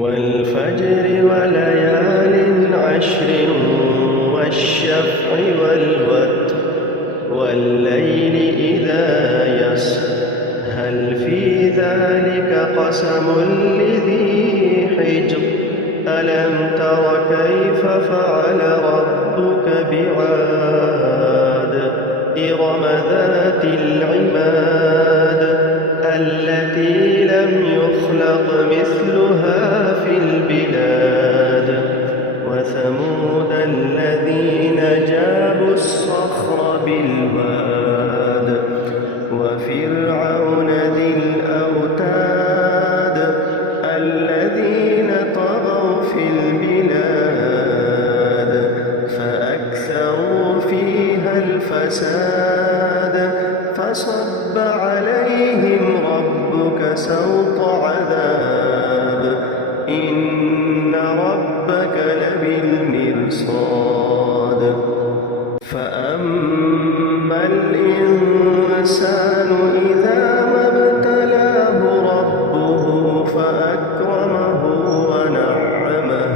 والفجر وليال عشر والشفع والوتر والليل إذا يسر هل في ذلك قسم لذي حجر ألم تر كيف فعل ربك بعاد إرم ذات العماد التي لم يخلق مثلها في البلاد وثمود الذين جابوا الصخر بالواد وفرعون ذي الأوتاد الذين طغوا في البلاد فأكثروا فيها الفساد فصب عليهم ربك سوط عذاب إن ربك لبالمرصاد فأما الإنسان إذا ما ابتلاه ربه فأكرمه ونعمه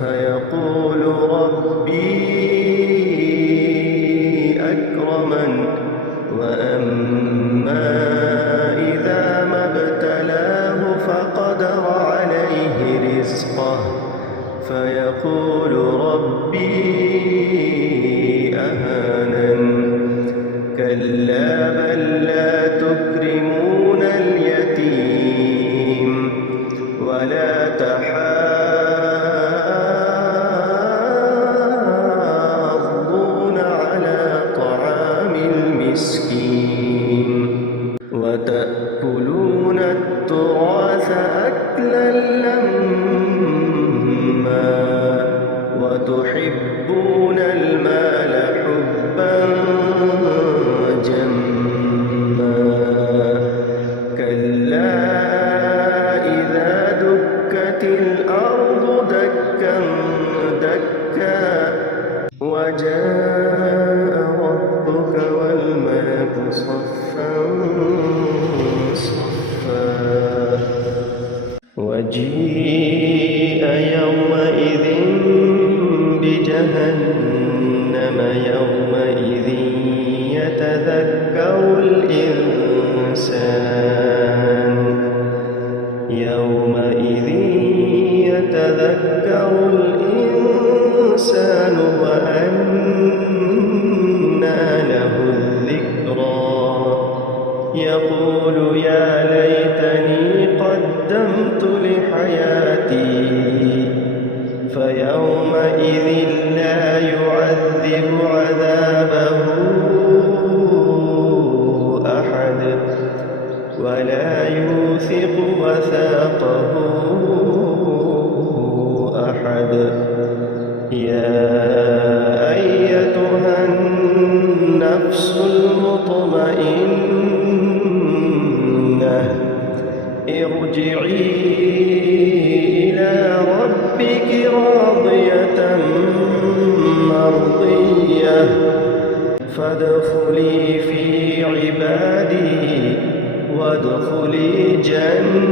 فيقول ربي أكرمن وأما إذا ما ابتلاه فقدر عليه رزقه فيقول ربي أهانن كلا بل لا تكرمون اليتيم ولا تحاضون على طعام المسكين وتأكلون التراث أكلا لما وتحبون المال حبا جما كلا إذا دكت الأرض دكا دكا وجاء ربك والملك صفا صفا وجيء يومئذ بجهنم يومئذ يتذكر الإنسان يومئذ يتذكر الإنسان وأنى له الذكرى يقول يا ليتني قدمت لحياتي فيومئذ لا يعذب عذابه أحد ولا يوثق وثاقه أحد يا أيتها النفس المطمئنة ارجعي إلى ربك راضية مرضية فادخلي في عبادي وادخلي جنتي.